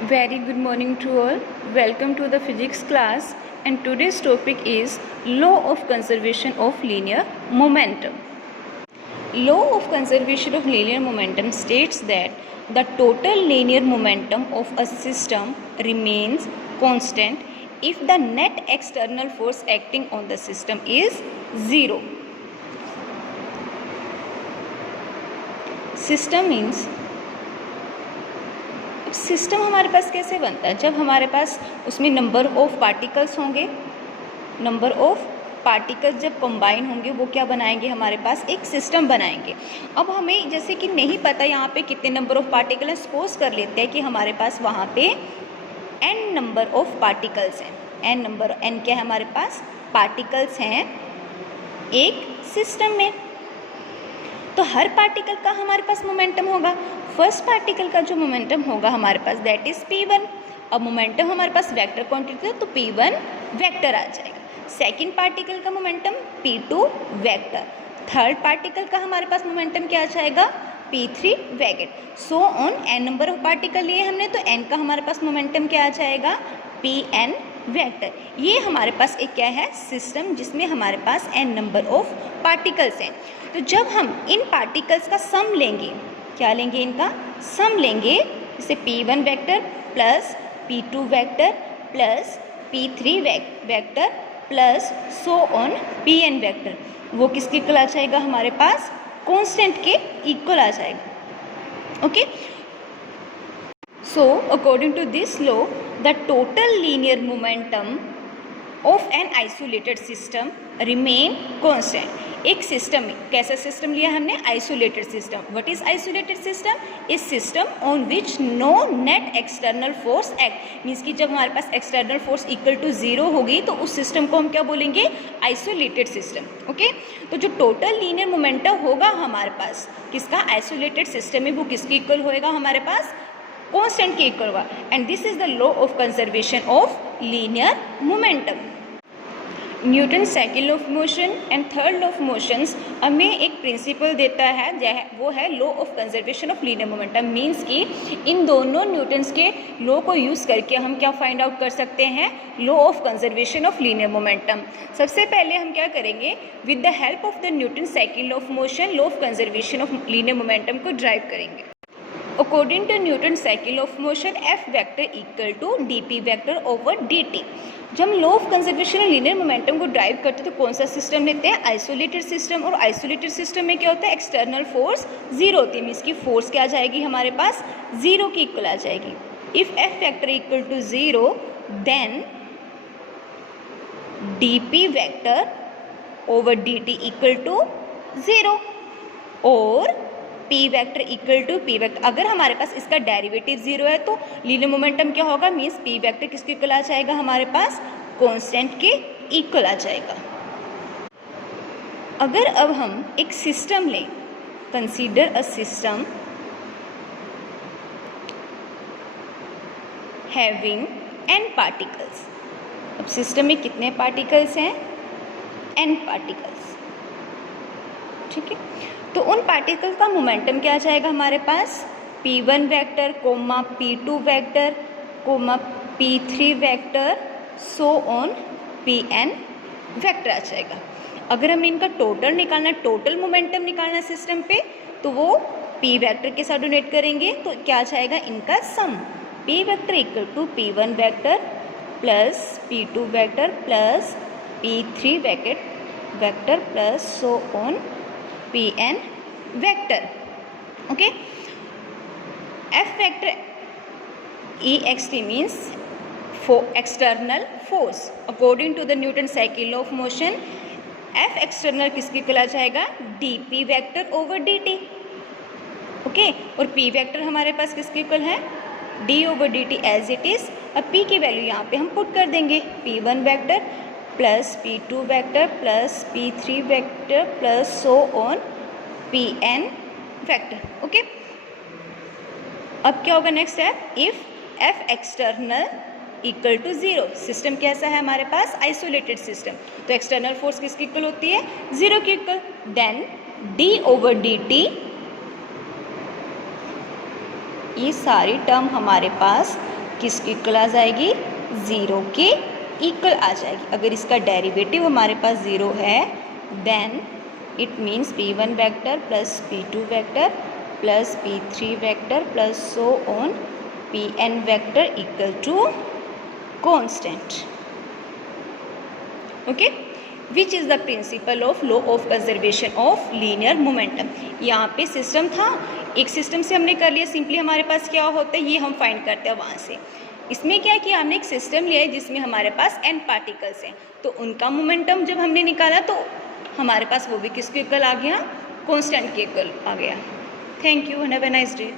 Very good morning to all. Welcome to the physics class, and today's topic is law of conservation of linear momentum. Law of conservation of linear momentum states that the total linear momentum of a system remains constant if the net external force acting on the system is zero. System means system हमारे पास कैसे बनता है? जब हमारे पास उसमें number of particles होंगे, number of particles जब combine होंगे वो क्या बनाएंगे, हमारे पास एक सिस्टम बनाएंगे। अब हमें जैसे कि नहीं पता यहाँ पे कितने नंबर ऑफ पार्टिकल हैं, सपोज कर लेते हैं कि हमारे पास वहाँ पे n नंबर ऑफ पार्टिकल्स हैं। n क्या है, हमारे पास पार्टिकल्स हैं एक सिस्टम में। तो हर पार्टिकल का हमारे पास मोमेंटम होगा। फर्स्ट पार्टिकल का जो मोमेंटम होगा हमारे पास दैट इज p1। अब मोमेंटम हमारे पास वेक्टर क्वांटिटी है तो p1 वेक्टर आ जाएगा। सेकंड पार्टिकल का momentum p2 vector. Third particle का हमारे पास मोमेंटम क्या आ जाएगा, p3 vector. So on n number of particle लिए हमने तो n का हमारे पास मोमेंटम क्या आ जाएगा, pn वेक्टर। ये हमारे पास एक क्या है, सिस्टम जिसमें हमारे पास n नंबर ऑफ पार्टिकल्स हैं। तो जब हम इन पार्टिकल्स का सम लेंगे, क्या लेंगे, इनका सम लेंगे, जैसे p1 vector plus p2 vector plus p3 vector plus so on pn vector, वो किसके इक्वल आ जाएगा, हमारे पास कांस्टेंट के इक्वल आ जाएगा। Okay, so according to this law the total linear momentum of an isolated system remain constant. एक system में कैसा सिस्टम लिया हमने, isolated system. What is isolated system, is system on which no net external force act. Means कि जब हमारे पास external force equal to zero होगी तो उस सिस्टम को हम क्या बोलेंगे, आइसोलेटेड सिस्टम। ओके, तो जो टोटल लीनियर मोमेंटम होगा हमारे पास किसका, आइसोलेटेड सिस्टम में, वो किसके इक्वल होएगा, हमारे पास कांस्टेंट के इक्वल होगा। And this is the law of conservation of linear momentum. Newton second law of motion and third law of motions हमें एक प्रिंसिपल देता है, वो है law of conservation of linear momentum. Means कि इन दोनों न्यूटन्स के लॉ को यूज़ करके हम क्या फाइंड आउट कर सकते हैं, law of conservation of linear momentum. सबसे पहले हम क्या करेंगे, with the help of the Newton second law of motion law of conservation of linear momentum को ड्राइव करेंगे। According to Newton cycle law of motion F vector equal to dp vector over dt। जब हम law of conservation of linear momentum को derive करते हैं तो कौन सा सिस्टम लेते हैं, आइसोलेटेड सिस्टम। और आइसोलेटेड सिस्टम में क्या होता है, एक्सटर्नल फोर्स जीरो होती है। मीन्स की फोर्स क्या आ जाएगी, हमारे पास जीरो की इक्वल आ जाएगी। If F vector equal to zero then dp vector over dt equal to zero और p vector equal to p vector. अगर हमारे पास इसका डेरिवेटिव जीरो है तो लीनियर मोमेंटम क्या होगा, मीन्स p वेक्टर किसके इक्वल आ जाएगा, हमारे पास कांस्टेंट के इक्वल आ जाएगा। अगर अब हम एक सिस्टम लें, consider a system having n particles. अब सिस्टम में कितने पार्टिकल्स हैं, n पार्टिकल्स, ठीक है। तो उन पार्टिकल का मोमेंटम क्या आ जाएगा, हमारे पास p1 vector comma p2 vector comma p3 vector so on pn vector आ जाएगा। अगर हमें इनका टोटल निकालना, टोटल मोमेंटम निकालना सिस्टम पे, तो वो p वेक्टर के साथ डोनेट करेंगे तो क्या आ जाएगा, इनका sum p vector equal to p1 vector plus p2 vector plus p3 vector plus so on pn vector. Okay, f वेक्टर ext means for external force according to the Newton cycle law of motion। f external किसके equal आ जाएगा, dp vector over dt। Okay, और p vector हमारे पास किसके equal है, d over dt as it is. अब p की वैल्यू यहाँ पे हम पुट कर देंगे, p1 vector plus p2 vector plus p3 vector plus so on pn vector. Okay, अब क्या होगा next step, if f external equal to zero. System कैसा है हमारे पास, आइसोलेटेड सिस्टम, तो एक्सटर्नल फोर्स किसकी इक्वल होती है, जीरो की equal. Then d over dt, ये सारी टर्म हमारे पास किसके इक्वल आ जाएगी, 0 के इक्वल आ जाएगी। अगर इसका डेरिवेटिव हमारे पास 0 है then it means p1 vector plus p2 vector plus p3 vector plus so on pn vector equal to constant. Okay, which is the principle of law of conservation of linear momentum. यहाँ पे system था, एक system से हमने कर लिया, simply हमारे पास क्या होता है ये हम फाइंड करते हैं वहाँ से। इसमें क्या किया हमने, एक सिस्टम लिया है जिसमें हमारे पास n पार्टिकल्स हैं, तो उनका मोमेंटम जब हमने निकाला तो हमारे पास वो भी किसके इक्वल आ गया, कांस्टेंट के इक्वल आ गया। Thank you, have a nice day.